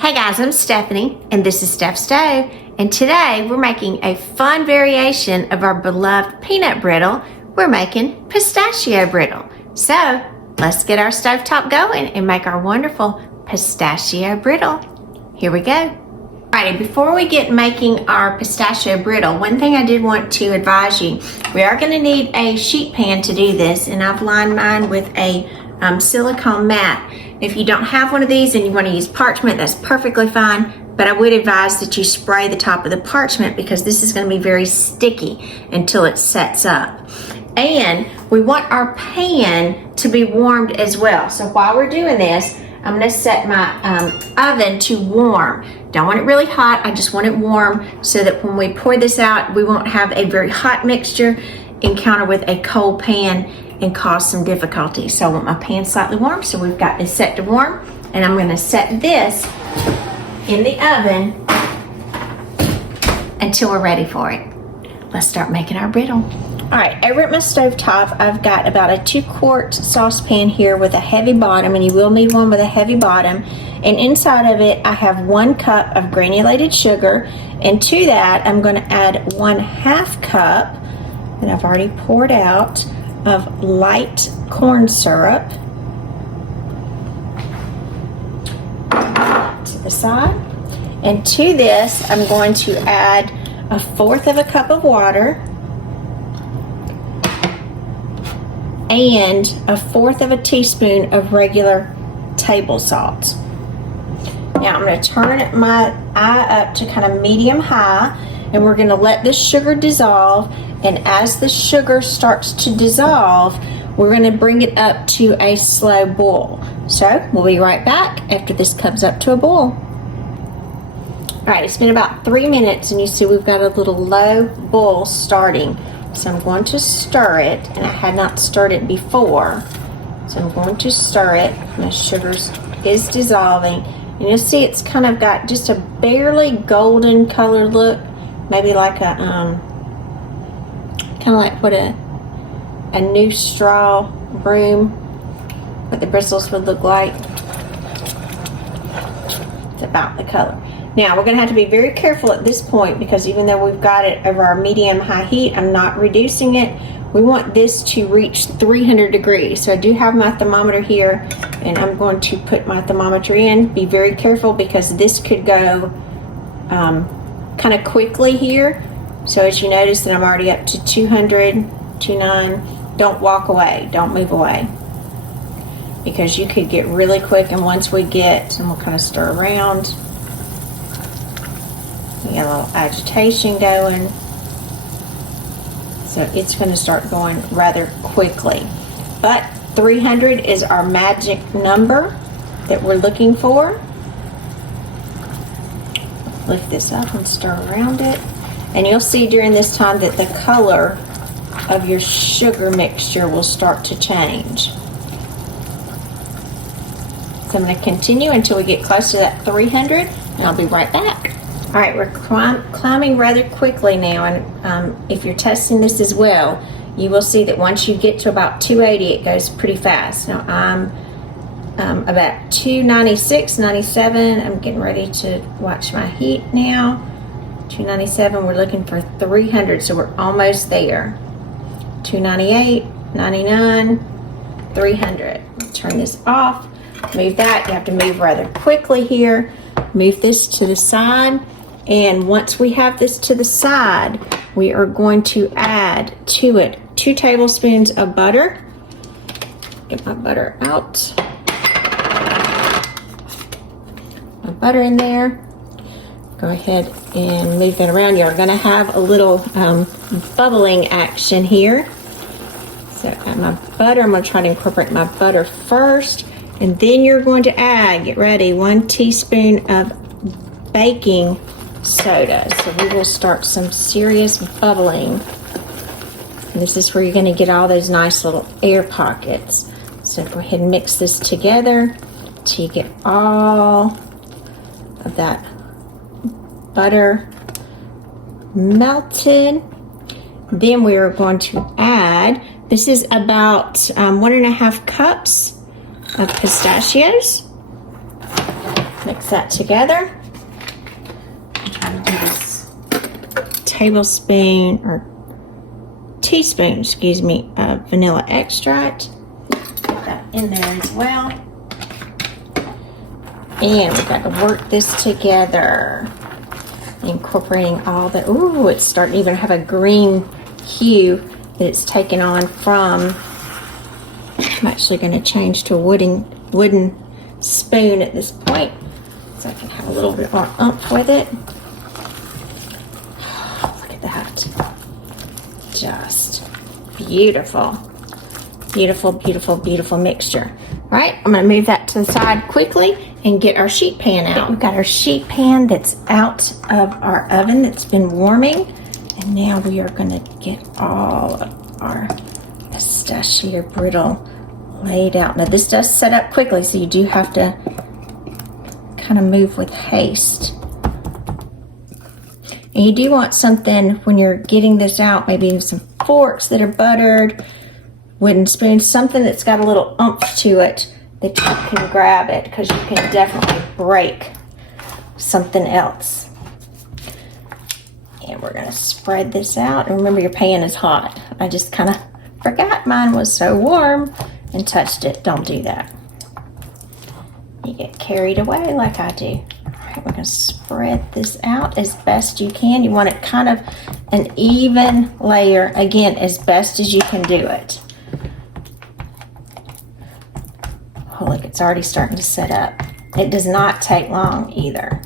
Hey guys, I'm Stephanie and this is Steph Stove, and today we're making a fun variation of our beloved peanut brittle. We're making pistachio brittle. So let's get our stovetop going and make our wonderful pistachio brittle. Here we go. Alrighty, before we get making our pistachio brittle, one thing I did want to advise you, we are going to need a sheet pan to do this, and I've lined mine with a silicone mat. If you don't have one of these and you want to use parchment, that's perfectly fine, but I would advise that you spray the top of the parchment because this is going to be very sticky until it sets up. And we want our pan to be warmed as well. So while we're doing this, I'm going to set my oven to warm. Don't want it really hot, I just want it warm so that when we pour this out, we won't have a very hot mixture encounter with a cold pan and cause some difficulty. So I want my pan slightly warm, so we've got this set to warm, and I'm going to set this in the oven until we're ready for it. Let's start making our brittle. All right, over at my stovetop, I've got about a 2-quart saucepan here with a heavy bottom, and you will need one with a heavy bottom. And inside of it, I have 1 cup of granulated sugar, and to that, I'm going to add 1/2 cup that I've already poured out of light corn syrup to the side. And to this, I'm going to add 1/4 cup of water and 1/4 teaspoon of regular table salt. Now I'm going to turn my eye up to kind of medium high, and we're going to let this sugar dissolve. And as the sugar starts to dissolve, we're going to bring it up to a slow boil. So we'll be right back after this comes up to a boil. All right, it's been about 3 minutes, and you see we've got a little low boil starting. So I'm going to stir it, and I had not stirred it before. So I'm going to stir it, and the sugar is dissolving. And you'll see it's kind of got just a barely golden color look, maybe like a kind of like what a new straw broom, what the bristles would look like. It's about the color. Now we're going to have to be very careful at this point, because even though we've got it over our medium-high heat, I'm not reducing it. We want this to reach 300 degrees. So I do have my thermometer here, and I'm going to put my thermometer in. Be very careful because this could go kind of quickly here. So as you notice that I'm already up to 200, 209. Don't walk away, don't move away, because you could get really quick. And once we get, and we'll kind of stir around, we got a little agitation going. So it's going to start going rather quickly. But 300 is our magic number that we're looking for. Lift this up and stir around it. And you'll see during this time that the color of your sugar mixture will start to change. So I'm going to continue until we get close to that 300, and I'll be right back. All right, we're climbing rather quickly now, and if you're testing this as well, you will see that once you get to about 280, it goes pretty fast. Now I'm about 296, 97. I'm getting ready to watch my heat now. 297, we're looking for 300, so we're almost there. 298, 99, 300. Turn this off, move that. You have to move rather quickly here. Move this to the side, and once we have this to the side, we are going to add to it 2 tablespoons of butter. Get my butter out. My butter in there. Go ahead and move that around. You're going to have a little bubbling action here. So I've got my butter. I'm going to try to incorporate my butter first. And then you're going to add, get ready, 1 teaspoon of baking soda. So we will start some serious bubbling. And this is where you're going to get all those nice little air pockets. So go ahead and mix this together till you get all of that butter melted. Then we are going to add, this is about 1.5 cups of pistachios. mix that together. I'm trying to do this tablespoon or teaspoon, excuse me, of vanilla extract. Put that in there as well. And we've got to work this together. Incorporating all the, ooh, it's starting to even have a green hue that it's taken on from, I'm actually going to change to a wooden spoon at this point so I can have a little bit more oomph with it. Oh, look at that. Just beautiful. Beautiful, beautiful, beautiful mixture. All right, I'm going to move that to the side quickly and get our sheet pan out. We've got our sheet pan that's out of our oven that's been warming. And now we are going to get all of our pistachio brittle laid out. Now this does set up quickly, so you do have to kind of move with haste. And you do want something when you're getting this out, maybe some forks that are buttered, wooden spoons, something that's got a little oomph to it that you can grab it, because you can definitely break something else. And we're going to spread this out. And remember, your pan is hot. I just kind of forgot mine was so warm and touched it. Don't do that. You get carried away like I do. All right, we're going to spread this out as best you can. You want it kind of an even layer, again, as best as you can do it. Oh, look, it's already starting to set up. It does not take long either.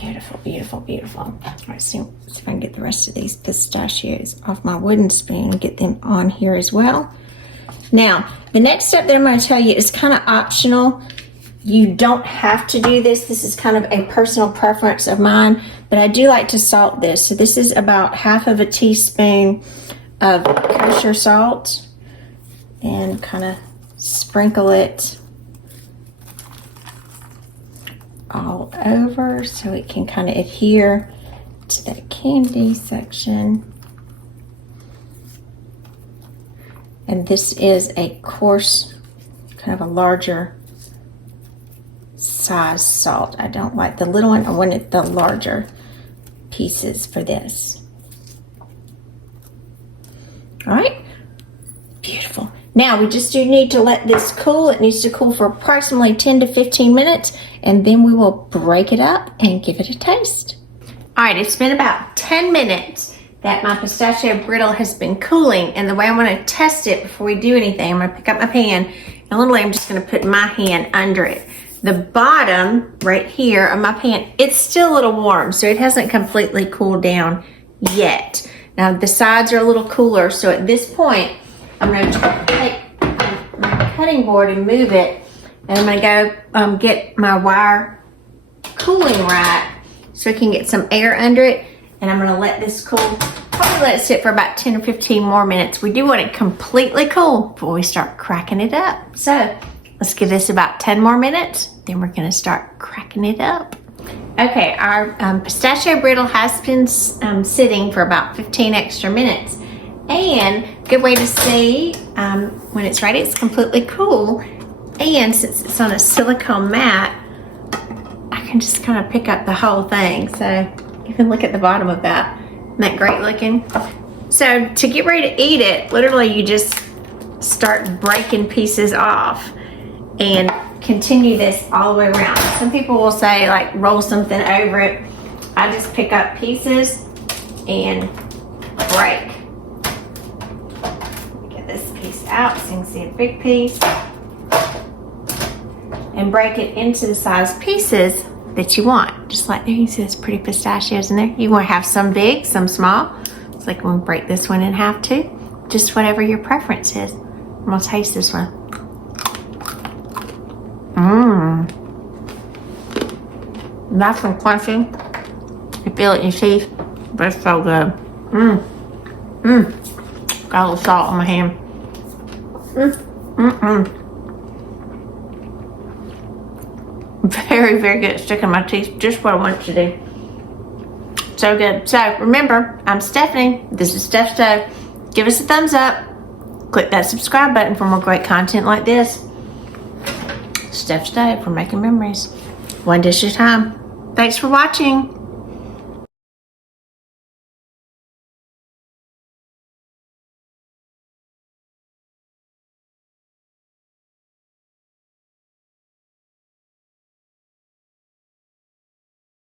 Beautiful, beautiful, beautiful. All right, see if I can get the rest of these pistachios off my wooden spoon and get them on here as well. Now, the next step that I'm going to tell you is kind of optional. You don't have to do this. This is kind of a personal preference of mine, but I do like to salt this. So this is about half of a teaspoon of kosher salt, and kind of sprinkle it all over so it can kind of adhere to that candy section. And this is a coarse, kind of a larger size salt. I don't like the little one. I wanted the larger pieces for this. All right, beautiful. Now we just do need to let this cool. It needs to cool for approximately 10 to 15 minutes, and then we will break it up and give it a taste. All right, it's been about 10 minutes that my pistachio brittle has been cooling, and the way I want to test it before we do anything, I'm going to pick up my pan, and literally I'm just going to put my hand under it. The bottom right here of my pan, it's still a little warm, so it hasn't completely cooled down yet. Now the sides are a little cooler, so at this point, I'm going to take my cutting board and move it, and I'm going to go get my wire cooling rack so I can get some air under it, and I'm going to let this cool. Probably let it sit for about 10 or 15 more minutes. We do want it completely cool before we start cracking it up. So let's give this about 10 more minutes, then we're going to start cracking it up. Okay, our pistachio brittle has been sitting for about 15 extra minutes. And good way to see when it's ready, it's completely cool. And since it's on a silicone mat, I can just kind of pick up the whole thing. So you can look at the bottom of that. Isn't that great looking? So to get ready to eat it, literally you just start breaking pieces off and continue this all the way around. Some people will say like roll something over it. I just pick up pieces and break. Get this piece out so you can see a big piece. And break it into the size pieces that you want. Just like there, you see those pretty pistachios in there. You want to have some big, some small. It's like I'm going to break this one in half too. Just whatever your preference is. I'm going to taste this one. Nice and crunchy. You feel it in your teeth, but it's so good. Got a little salt on my hand. Very, very good. It's sticking in my teeth. Just what I want it to do. So good. So remember, I'm Stephanie. This is Steph Stove. Give us a thumbs up. Click that subscribe button for more great content like this. Steph Stove, we're making memories. One dish at a time. Thanks for watching.